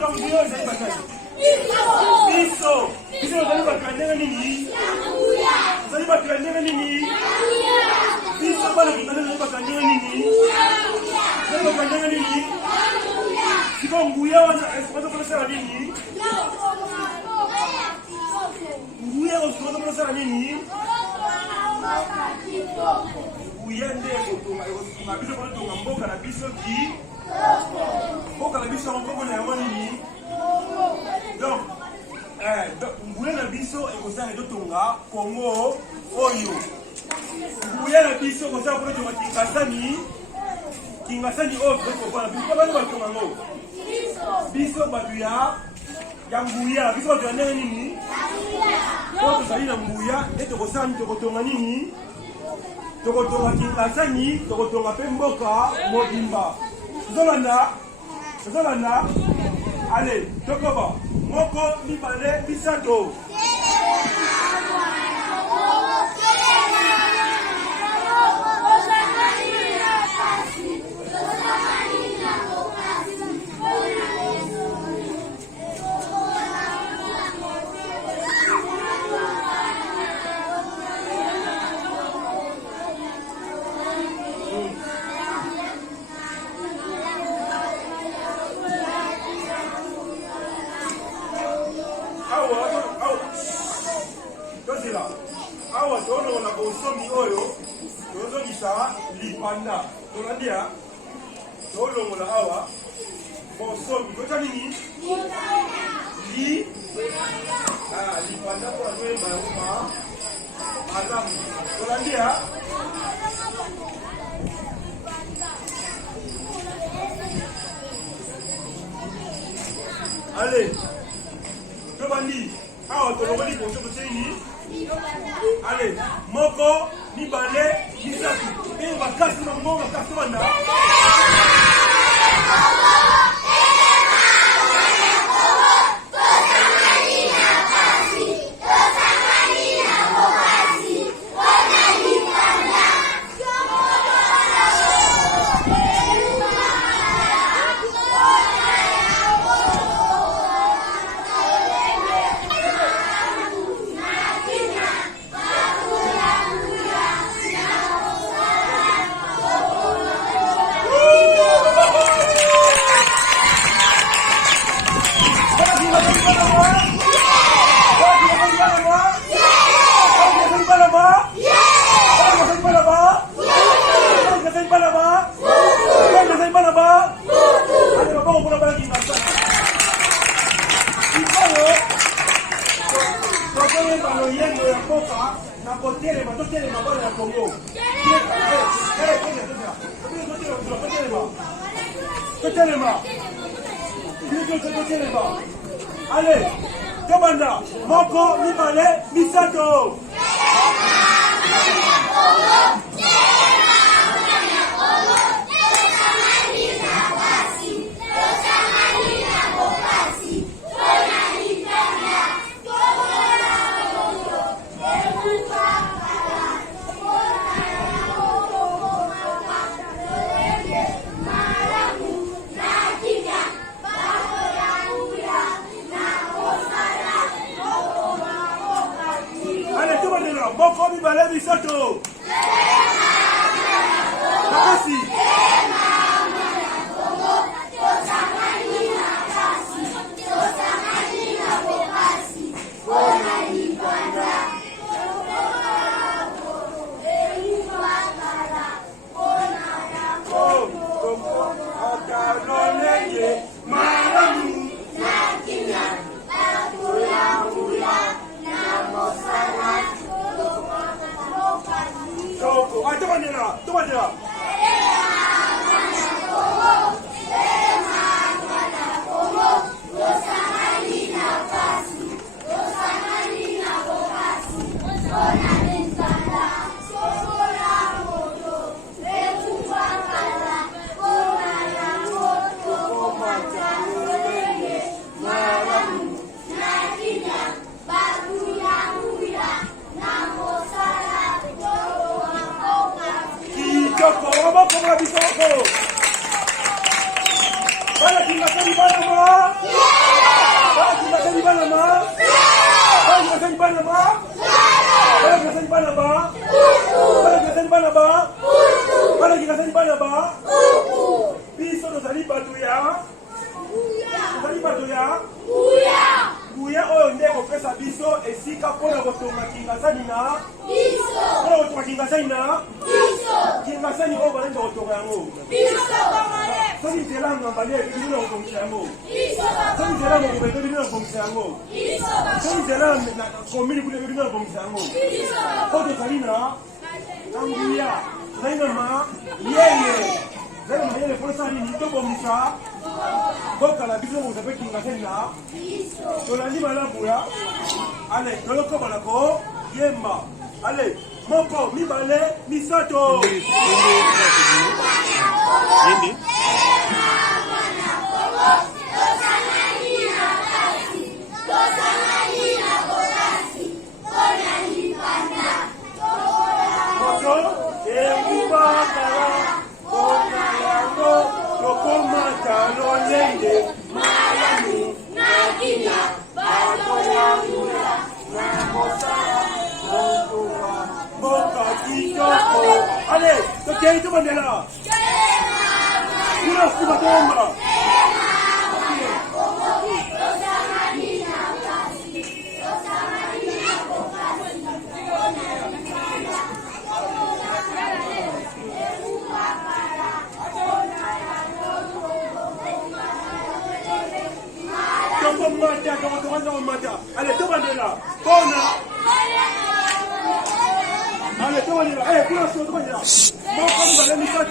Donc, Dieu, c'est pas ça. Biso. Biso, vous allez pas craindre nini. Vous allez pas craindre nini. Biso, vous allez pas craindre nini. Vous allez pas craindre nini. Si vous ngouya, est-ce que vous allez nini? Ngouya, est-ce que vous allez nini? Uyende kotonga biso kotonga mboka na biso ki mboka na biso ngoko na yango nini donc nguya na biso ekozala totonga Kongo oyo nguya na biso ekozala kotonga Kingasani oyo kokona biso bana batonga ngo biso batu ya nguya biso batu ya ndenge nini oyo tozali na nguya etokosala tokotonga nini tokotonga Kingasani tokotonga pe mboka mobimba tozolanda ale tokoba moko mibale misato awa tono na bosomi oyo tozongisa lipanda tolandia tolongola awa bosomi kota nini lipanda kwa noyemba yango malamu tolandia ale tobandi awa tolongoli bosomi teni allez, moko, mibale, misatu. Et makasi mango, makasi manda. Allez, Tobanda, moko, mibale, misato. Moko mibale misato. Makasi. Bana kingasani bana ma. Bana kingasani bana ma. Bana kingasani bana ma. Bana kingasani bana ba. Bana kingasani bana ba. Bana kingasani bana ba. Biso tozali bato ya. Tozali bato ya. Nguya oyo nde kopesa biso esika mpona kotonga kingasani na biso. Mpona kotonga kingasani na biso. Kingasani oyo balingi kotonga yango. Soki nzela ngambali ebili na kotongisa yango. Soki nzela mokobeto ebili na kotongisa yango. Soki nzela komini kuna ebili na kotongisa yango. Oyo tozali na nguya. Tozali na mayele. Tozali na mayele mpo esala nini tobongisa bokala biso mokozape kingasani na biso. Tolandi malamu ya. Ale, toloko balako yemba. Ale, moko, mibale, misato. Yindi. Allez, ok, tout le monde est là. Oula, c'est ma tombe. Allez, tout le monde est là. Allez, tout le monde est là. Allez, tout le monde est là. Mon frère, vous allez me faire